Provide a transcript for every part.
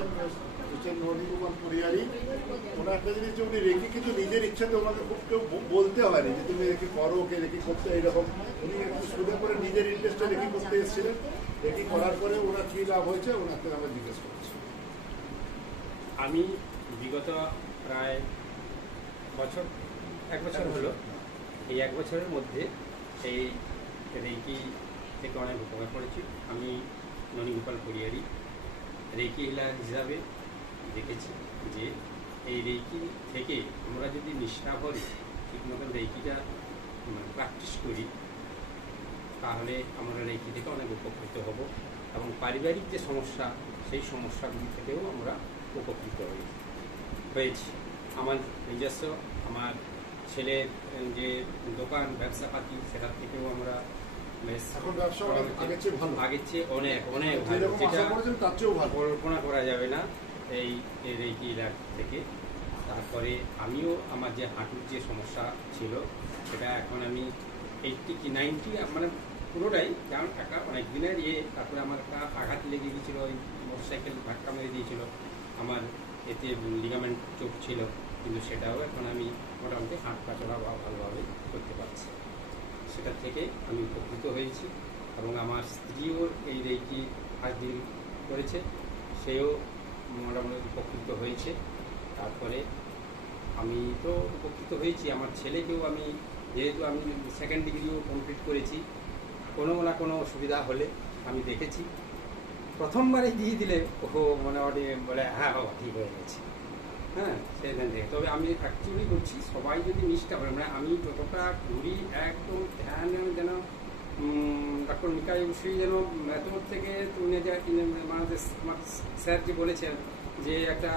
আছেন ননীগোপাল পরিহারি। ওনার একটা জিনিস যে উনি রেখে কিন্তু নিজের ইচ্ছাতে ওনাকে খুব কেউ বলতে হয়নি যে তুমি রেখে করো, কে রেখে করতে, এইরকম উনি একটু সুদে করে নিজের ইন্টারেস্টে রেখে করতে এসেছিলেন। রেখে করার পরে ওনার কী লাভ হয়েছে ওনাকে আমরা জিজ্ঞেস করছি। আমি বিগত প্রায় এক বছর হলো, এই এক বছরের মধ্যে এই রেকি থেকে অনেক উপকার করেছি। আমি ননীগোপাল পরিহারি রেকি হিলার হিসাবে দেখেছি যে এই রেকি থেকে আমরা যদি নিষ্ঠা করে ঠিক মতন রেকিটা প্র্যাকটিস করি তাহলে আমরা রেকি থেকে অনেক উপকৃত হব এবং পারিবারিক যে সমস্যা সেই সমস্যাগুলি থেকেও আমরা উপকৃত হয়েছি। আমার নিজস্ব আমার ছেলের যে দোকান ব্যবসাপাতি সেটার থেকেও আমরা আগের চেয়ে অনেক অনেক ভালো, যেটা কল্পনা করা যাবে না এই রেকি ইলাজ থেকে। তারপরে আমিও আমার যে হাঁটুর যে সমস্যা ছিল সেটা এখন আমি 80 কি 90 মানে পুরোটাই, যেমন একটা অনেক দিনের তারপরে আমার একটা আঘাত লেগে গিয়েছিল, ওই মোটরসাইকেল ধাক্কা মেরে দিয়েছিল, আমার এতে লিগামেন্ট চোট ছিল, কিন্তু সেটাও এখন আমি মোটামুটি হাঁটা চলা ভালোভাবে করতে পারছি। সেটা থেকে আমি উপকৃত হয়েছি এবং আমার স্ত্রীও এই রেকি আজ দিন করেছে, সেও মোটামুটি উপকৃত হয়েছে। তারপরে আমি তো উপকৃত হয়েছি, আমার ছেলেকেও আমি, যেহেতু আমি সেকেন্ড ডিগ্রিও কমপ্লিট করেছি, কোনো না কোনো অসুবিধা হলে আমি দেখেছি প্রথমবারে দিয়ে দিলে ও মোটামুটি বলে হ্যাঁ বাবা ঠিক হয়ে গেছে। হ্যাঁ, সেখান থেকে তবে আমি অ্যাকচুয়ালি বলছি সবাই যদি নিষ্ঠা করে, মানে আমি যতটা ঘুরি একদম ধ্যান যেন ডক্টর মিকাই অবশ্যই যেন মেথড থেকে আমাদের স্যার যে বলেছেন যে একটা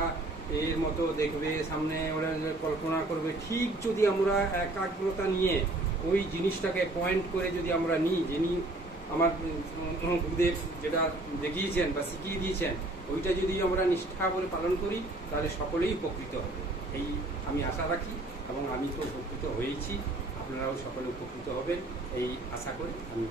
এর মতো দেখবে সামনে, ওরা কল্পনা করবে, ঠিক যদি আমরা একাগ্রতা নিয়ে ওই জিনিসটাকে পয়েন্ট করে যদি আমরা নিই, যিনি আমার গুরুদেব যেটা দেখিয়েছেন বা শিখিয়ে দিয়েছেন ওইটা যদি আমরা নিষ্ঠা করে পালন করি তাহলে সকলেই উপকৃত হবে, এই আমি আশা রাখি এবং আমি তো উপকৃত হয়েছি, আপনারাও সকলে উপকৃত হবেন এই আশা করি আমি।